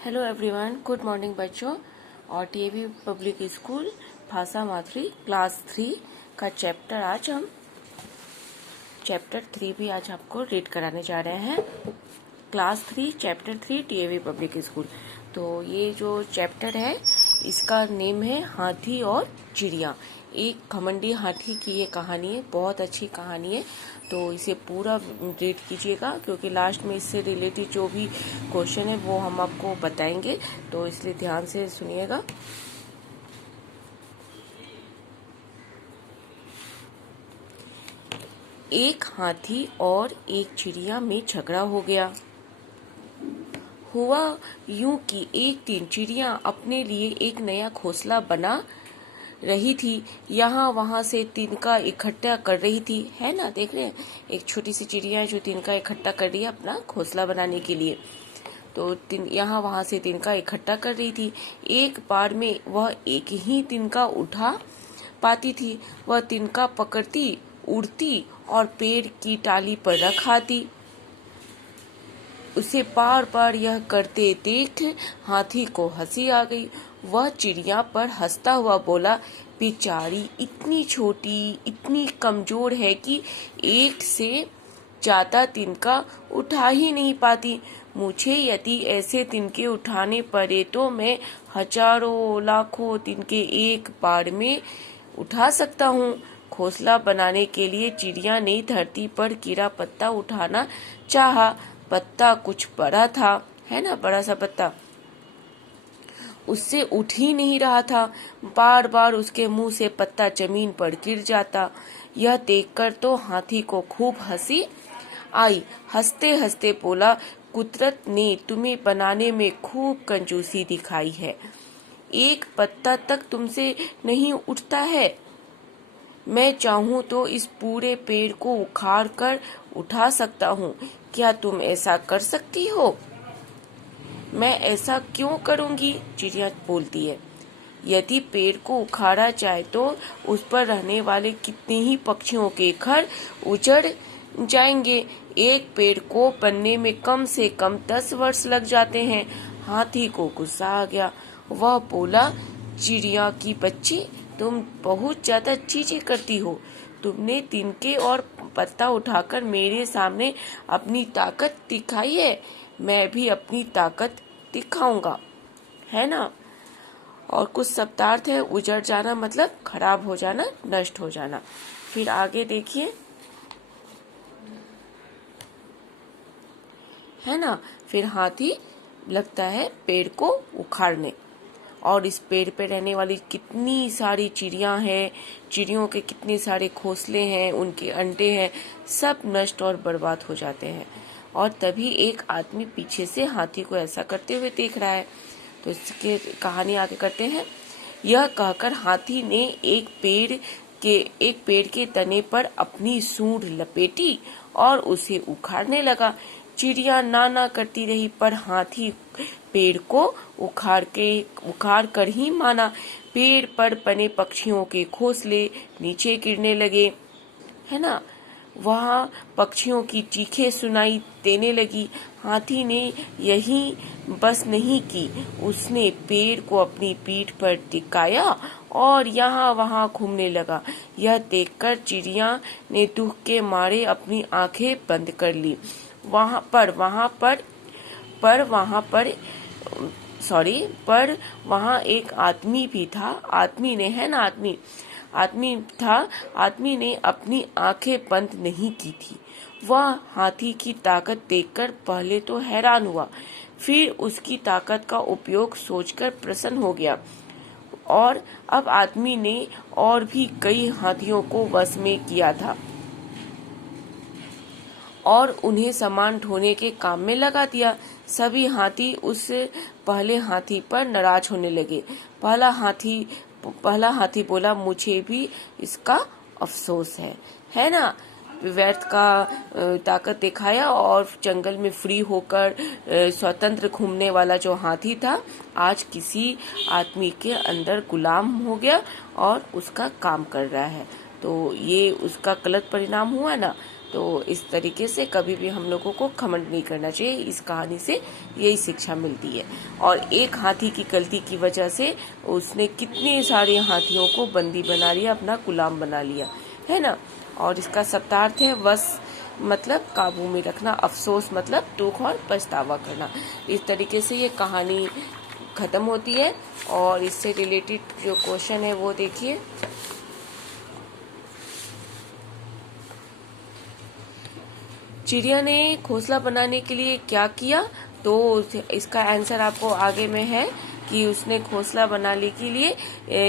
Hello everyone, good morning बच्चों। और TAV public school भाषा माधुरी क्लास 3 का चैप्टर 3 भी आज आपको रीड कराने जा रहे हैं। Class 3 chapter 3 DAV public school. तो ये जो चैप्टर है इसका नेम है हाथी और चिड़िया। एक घमंडी हाथी की ये कहानी है, बहुत अच्छी कहानी है। तो इसे पूरा रीड कीजिएगा क्योंकि लास्ट में इससे रिलेटेड जो भी क्वेश्चन है वो हम आपको बताएंगे, तो इसलिए ध्यान से सुनिएगा। एक हाथी और एक चिड़िया में झगड़ा हो गया। हुआ यूं कि एक दिन चिड़िया अपने लिए एक नया घोंसला बना रही थी। यहाँ वहां से तिनका इकट्ठा कर रही थी, है ना, देख रहे हैं, एक छोटी सी चिड़िया है जो तिनका इकट्ठा कर रही है अपना घोंसला बनाने के लिए। तो यहाँ वहां से तिनका इकट्ठा कर रही थी। एक बार में वह एक ही तिनका उठा पाती थी। वह तिनका पकड़ती, उड़ती और पेड़ की टाली पर रख आती। उसे बार बार यह करते देख हाथी को हंसी आ गई। वह चिड़िया पर हंसता हुआ बोला, बेचारी इतनी छोटी, इतनी कमजोर है कि एक से ज्यादा तिनका उठा ही नहीं पाती। मुझे यदि ऐसे तिनके उठाने पड़े तो मैं हजारों लाखों तिनके एक बार में उठा सकता हूँ। घोंसला बनाने के लिए चिड़िया ने धरती पर गिरा पत्ता उठाना चाहा। पत्ता कुछ बड़ा था, है ना, बड़ा सा पत्ता, उससे उठ ही नहीं रहा था। बार बार उसके मुंह से पत्ता जमीन पर गिर जाता। यह देखकर तो हाथी को खूब हंसी आई। हंसते हंसते बोला, कुदरत ने तुम्हें बनाने में खूब कंजूसी दिखाई है। एक पत्ता तक तुमसे नहीं उठता है। मैं चाहूँ तो इस पूरे पेड़ को उखाड़ कर उठा सकता हूँ। क्या तुम ऐसा कर सकती हो? मैं ऐसा क्यों करूँगी? चिड़िया बोलती है। यदि पेड़ को उखाड़ा जाए तो उस पर रहने वाले कितने ही पक्षियों के घर उजड़ जाएंगे। एक पेड़ को बनने में कम से कम 10 वर्ष लग जाते हैं। हाथी को गुस्सा आ गया। वह बोला, चिड़िया की बच्ची, तुम बहुत ज्यादा चीजें करती हो। तुमने तिनके और पत्ता उठाकर मेरे सामने अपनी ताकत दिखाई है। मैं भी अपनी ताकत दिखाऊंगा, है ना। और कुछ शब्दार्थ है, उजड़ जाना मतलब खराब हो जाना, नष्ट हो जाना। फिर आगे देखिए, है ना। फिर हाथी लगता है पेड़ को उखाड़ने, और इस पेड़ पे रहने वाली कितनी सारी चिड़िया हैं, चिड़ियों के कितने सारे घोंसले हैं, उनके अंडे हैं, सब नष्ट और बर्बाद हो जाते हैं। और तभी एक आदमी पीछे से हाथी को ऐसा करते हुए देख रहा है। तो इसकी कहानी आगे करते हैं। यह कहकर हाथी ने एक पेड़ के तने पर अपनी सूंड लपेटी और उसे उखाड़ने लगा। चिड़िया ना करती रही, पर हाथी पेड़ को उखाड़ कर ही माना। पेड़ पर बने पक्षियों के घोंसले नीचे गिरने लगे, है ना। वहां पक्षियों की चीखें सुनाई देने लगी। हाथी ने यही बस नहीं की, उसने पेड़ को अपनी पीठ पर टिकाया और यहाँ वहाँ घूमने लगा। यह देखकर चिड़िया ने दुख के मारे अपनी आंखें बंद कर ली। पर वहाँ एक आदमी भी था। आदमी ने अपनी आंखें बंद नहीं की थी। वह हाथी की ताकत देखकर पहले तो हैरान हुआ, फिर उसकी ताकत का उपयोग सोचकर प्रसन्न हो गया। और अब आदमी ने और भी कई हाथियों को वश में किया था और उन्हें सामान ढोने के काम में लगा दिया। सभी हाथी उस पहले हाथी पर नाराज होने लगे। पहला हाथी बोला, मुझे भी इसका अफसोस है ना। व्यर्थ का ताकत दिखाया और जंगल में फ्री होकर स्वतंत्र घूमने वाला जो हाथी था, आज किसी आदमी के अंदर गुलाम हो गया और उसका काम कर रहा है। तो ये उसका गलत परिणाम हुआ ना। तो इस तरीके से कभी भी हम लोगों को घमंड नहीं करना चाहिए। इस कहानी से यही शिक्षा मिलती है। और एक हाथी की गलती की वजह से उसने कितने सारे हाथियों को बंदी बना लिया, अपना गुलाम बना लिया, है ना। और इसका शब्दार्थ है वश मतलब काबू में रखना, अफसोस मतलब दुख और पछतावा करना। इस तरीके से ये कहानी खत्म होती है। और इससे रिलेटेड जो क्वेश्चन है वो देखिए। चिड़िया ने घोंसला बनाने के लिए क्या किया? तो इसका आंसर आपको आगे में है कि उसने घोंसला बनाने के लिए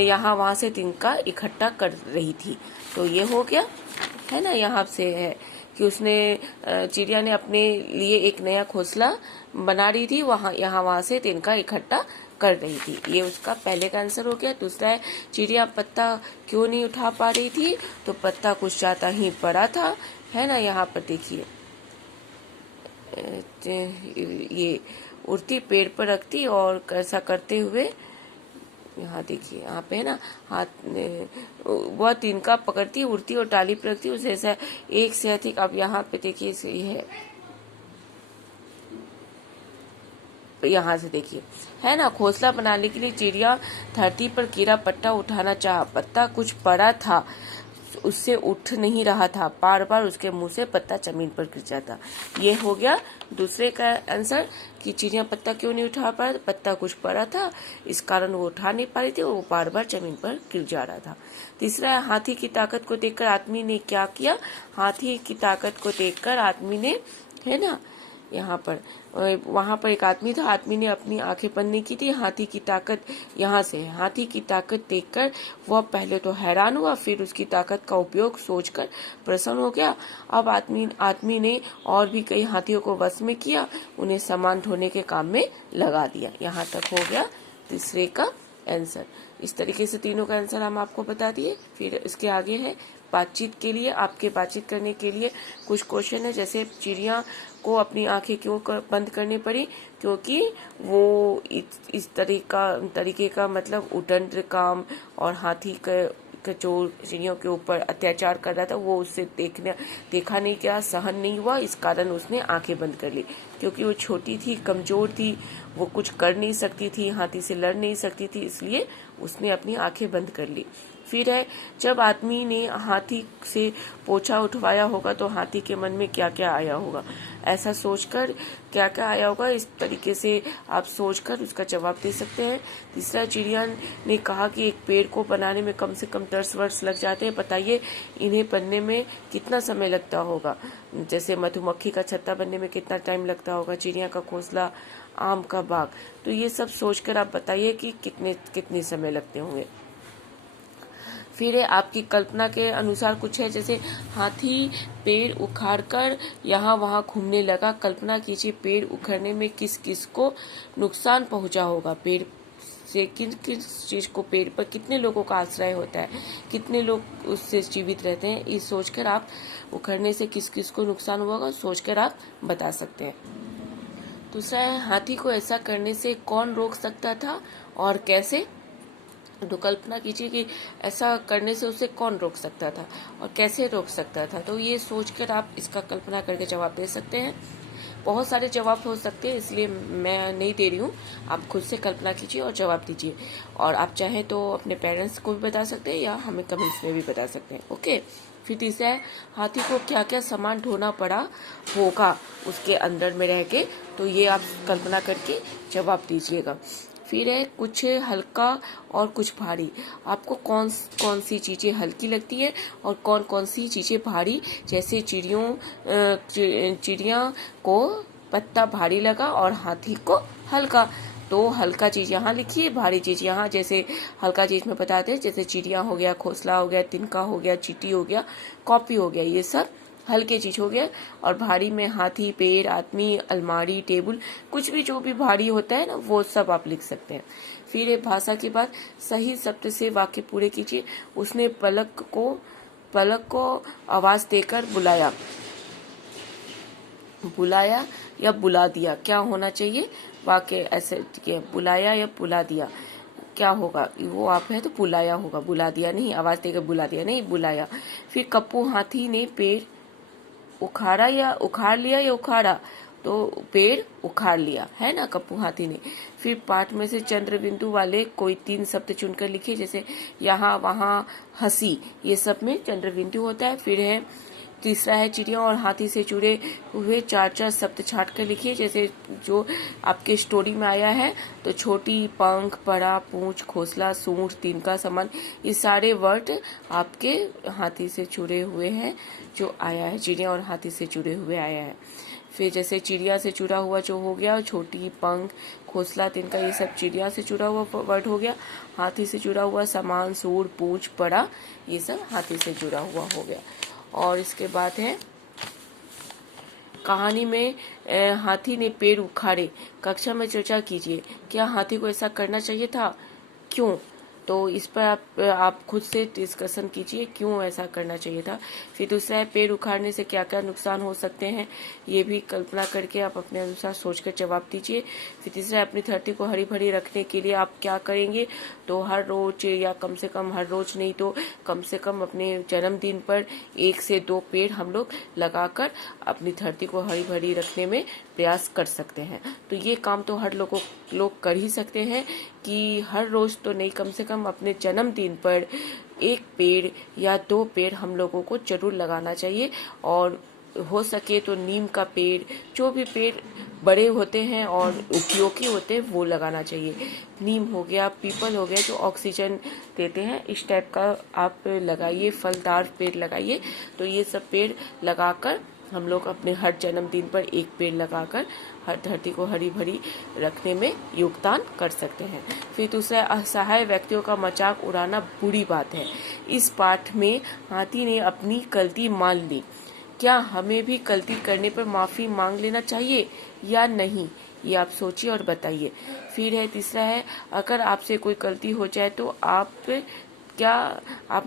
यहाँ वहां से तिनका इकट्ठा कर रही थी। तो ये हो गया, है ना। यहाँ से है कि उसने चिड़िया ने अपने लिए एक नया घोंसला बना रही थी, यहाँ वहां से तिनका इकट्ठा कर रही थी। ये उसका पहले का आंसर हो गया। दूसरा है चिड़िया पत्ता क्यों नहीं उठा पा रही थी? तो पत्ता कुछ ज्यादा ही बड़ा था, है ना। यहाँ पर देखिए ये उड़ती पेड़ पर रखती और ऐसा करते हुए यहाँ देखिए, यहाँ पे है ना, हाथ वह तिनका पकड़ती, उड़ती और डाली पर रखती, उसे ऐसा एक से अधिक। अब यहाँ पे देखिए ये है, यहाँ से देखिए, है ना। घोंसला बनाने के लिए चिड़िया धरती पर गिरा पत्ता उठाना चाहा। पत्ता कुछ बड़ा था, उससे उठ नहीं रहा था। बार बार उसके मुंह से पत्ता जमीन पर गिर जाता। ये हो गया दूसरे का आंसर कि चिड़िया पत्ता क्यों नहीं उठा पा रहा। पत्ता कुछ बड़ा था, इस कारण वो उठा नहीं पा रही थी, वो बार बार जमीन पर गिर जा रहा था। तीसरा है हाथी की ताकत को देखकर आदमी ने क्या किया? हाथी की ताकत को देखकर आदमी ने, है ना, यहाँ पर वहां पर एक आदमी था, आदमी ने अपनी आंखें बंद नहीं की थी। हाथी की ताकत यहाँ से है। हाथी की ताकत देखकर वह पहले तो हैरान हुआ, फिर उसकी ताकत का उपयोग सोचकर प्रसन्न हो गया। अब आदमी ने और भी कई हाथियों को वश में किया, उन्हें सामान ढोने के काम में लगा दिया। यहाँ तक हो गया तीसरे का आंसर। इस तरीके से तीनों का आंसर हम आपको बता दिए। फिर इसके आगे है बातचीत के लिए, आपके बातचीत करने के लिए कुछ क्वेश्चन है। जैसे चिड़िया को अपनी आंखें क्यों बंद करनी पड़ी? क्योंकि वो इस तरीके का मतलब उदंड काम और हाथी का जो चिड़ियों के ऊपर अत्याचार कर रहा था वो उससे देखा नहीं गया, सहन नहीं हुआ, इस कारण उसने आंखें बंद कर ली। क्योंकि वो छोटी थी, कमजोर थी, वो कुछ कर नहीं सकती थी, हाथी से लड़ नहीं सकती थी, इसलिए उसने अपनी आंखें बंद कर ली। फिर है जब आदमी ने हाथी से पोछा उठवाया होगा तो हाथी के मन में क्या क्या आया होगा? ऐसा सोचकर क्या क्या आया होगा, इस तरीके से आप सोचकर उसका जवाब दे सकते हैं। तीसरा, चिड़िया ने कहा कि एक पेड़ को बनाने में कम से कम 10 वर्ष लग जाते हैं, बताइए इन्हें बनने में कितना समय लगता होगा? जैसे मधुमक्खी का छत्ता बनने में कितना टाइम लगता होगा, चिड़िया का घोंसला, आम का बाग। तो ये सब सोचकर आप बताइए कि कितने समय लगते होंगे। फिर आपकी कल्पना के अनुसार कुछ है, जैसे हाथी पेड़ उखाड़कर यहाँ वहाँ घूमने लगा। कल्पना कीजिए पेड़ उखड़ने में किस किस को नुकसान पहुंचा होगा। पेड़ से किस किस चीज को, पेड़ पर कितने लोगों का आश्रय होता है, कितने लोग उससे जीवित रहते हैं, ये सोचकर आप उखड़ने से किस किस को नुकसान हुआ होगा सोचकर आप बता सकते हैं। दूसरा है हाथी को ऐसा करने से कौन रोक सकता था और कैसे? तो कल्पना कीजिए कि ऐसा करने से उसे कौन रोक सकता था और कैसे रोक सकता था। तो ये सोचकर आप इसका कल्पना करके जवाब दे सकते हैं। बहुत सारे जवाब हो सकते हैं, इसलिए मैं नहीं दे रही हूँ, आप खुद से कल्पना कीजिए और जवाब दीजिए। और आप चाहें तो अपने पेरेंट्स को भी बता सकते हैं या हमें कमेंट्स में भी बता सकते हैं। ओके। फिर तीसरा है हाथी को क्या क्या सामान ढोना पड़ा होगा उसके अंदर में रह के, तो ये आप कल्पना करके जवाब दीजिएगा। फिर है कुछ हल्का और कुछ भारी। आपको कौन कौन सी चीजें हल्की लगती है और कौन कौन सी चीजें भारी? जैसे चिड़िया को पत्ता भारी लगा और हाथी को हल्का। तो हल्का चीज यहाँ लिखिए, भारी चीज यहाँ। जैसे हल्का चीज में बताते हैं, जैसे चिड़िया हो गया, घोंसला हो गया, तिनका हो गया, चींटी हो गया, कॉपी हो गया, ये सब हल्के चीज हो गया। और भारी में हाथी, पेड़, आदमी, अलमारी, टेबल, कुछ भी जो भी भारी होता है ना, वो सब आप लिख सकते हैं। फिर ये भाषा के बाद सही शब्द से वाक्य पूरे कीजिए। उसने पलक को आवाज देकर बुलाया। बुलाया या बुला दिया, क्या होना चाहिए वाक्य? ऐसे बुलाया या बुला दिया, क्या होगा? वो आप है तो बुलाया होगा, बुला दिया नहीं, आवाज देकर बुला दिया नहीं, बुलाया। फिर कप्पू हाथी ने पेड़ उखाड़ा या उखाड़ लिया या उखाड़ा, तो पेड़ उखाड़ लिया है ना कप्पू हाथी ने। फिर पाठ में से चंद्र बिंदु वाले कोई 3 शब्द चुनकर लिखिए, जैसे यहाँ, वहाँ, हंसी, ये सब में चंद्र बिंदु होता है। फिर है तीसरा है चिड़िया और हाथी से जुड़े हुए 4 शब्द छाट कर लिखिए, जैसे जो आपके स्टोरी में आया है। तो छोटी, पंख, बड़ा, पूंछ, घोंसला, सूंड, तिनका, समान, ये सारे वर्ड आपके हाथी से जुड़े हुए हैं, जो आया है, चिड़िया और हाथी से जुड़े हुए आया है। फिर जैसे चिड़िया से जुड़ा हुआ जो हो गया, छोटी, पंख, घोंसला, तिनका, ये सब चिड़िया से जुड़ा हुआ वर्ड हो गया। हाथी से जुड़ा हुआ समान, सूंड, पूंछ, बड़ा, ये सब हाथी से जुड़ा हुआ हो गया। और इसके बाद है कहानी में हाथी ने पेड़ उखाड़े। कक्षा में चर्चा कीजिए, क्या हाथी को ऐसा करना चाहिए था, क्यों? तो इस पर आप खुद से डिस्कशन कीजिए, क्यों ऐसा करना चाहिए था। फिर दूसरा है पेड़ उखाड़ने से क्या क्या नुकसान हो सकते हैं, ये भी कल्पना करके आप अपने अनुसार सोचकर जवाब दीजिए। फिर तीसरा है अपनी धरती को हरी भरी रखने के लिए आप क्या करेंगे। तो हर रोज या कम से कम, हर रोज नहीं तो कम से कम अपने जन्मदिन पर 1 से 2 पेड़ हम लोग लगाकर अपनी धरती को हरी भरी रखने में प्रयास कर सकते हैं। तो ये काम तो हर लोग कर ही सकते हैं कि हर रोज तो नहीं, कम से कम अपने जन्मदिन पर 1 पेड़ या 2 पेड़ हम लोगों को जरूर लगाना चाहिए। और हो सके तो नीम का पेड़, जो भी पेड़ बड़े होते हैं और उपयोगी होते हैं वो लगाना चाहिए। नीम हो गया, पीपल हो गया, जो ऑक्सीजन देते हैं, इस टाइप का आप लगाइए, फलदार पेड़ लगाइए। तो ये सब पेड़ लगाकर हम लोग अपने हर जन्मदिन पर 1 पेड़ लगाकर हर धरती को हरी भरी रखने में योगदान कर सकते हैं। फिर दूसरा, असहाय व्यक्तियों का मजाक उड़ाना बुरी बात है। इस पाठ में हाथी ने अपनी गलती मान ली, क्या हमें भी गलती करने पर माफी मांग लेना चाहिए या नहीं, ये आप सोचिए और बताइए। फिर है तीसरा है, अगर आपसे कोई गलती हो जाए तो आप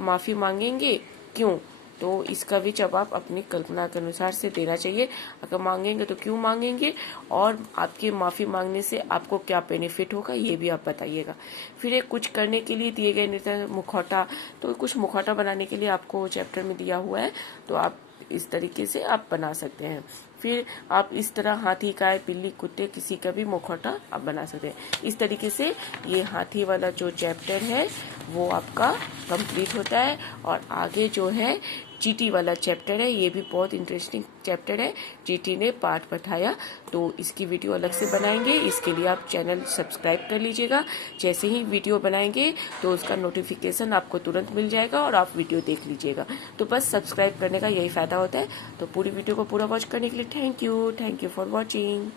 माफी मांगेंगे, क्यों? तो इसका भी जवाब अपनी कल्पना के अनुसार से देना चाहिए। अगर मांगेंगे तो क्यों मांगेंगे, और आपके माफी मांगने से आपको क्या बेनिफिट होगा, ये भी आप बताइएगा। फिर एक कुछ करने के लिए दिए गए निर्देश, मुखौटा, तो कुछ मुखौटा बनाने के लिए आपको चैप्टर में दिया हुआ है, तो आप इस तरीके से आप बना सकते हैं। फिर आप इस तरह हाथी, गाय, बिल्ली, कुत्ते, किसी का भी मुखौटा आप बना सकते हैं। इस तरीके से ये हाथी वाला जो चैप्टर है वो आपका कंप्लीट होता है। और आगे जो है चींटी वाला चैप्टर है, ये भी बहुत इंटरेस्टिंग चैप्टर है, चींटी ने पाठ पढ़ाया, तो इसकी वीडियो अलग से बनाएंगे। इसके लिए आप चैनल सब्सक्राइब कर लीजिएगा। जैसे ही वीडियो बनाएंगे तो उसका नोटिफिकेशन आपको तुरंत मिल जाएगा और आप वीडियो देख लीजिएगा। तो बस सब्सक्राइब करने का यही फायदा होता है। तो पूरी वीडियो को पूरा वॉच करने के लिए थैंक यू फॉर वॉचिंग।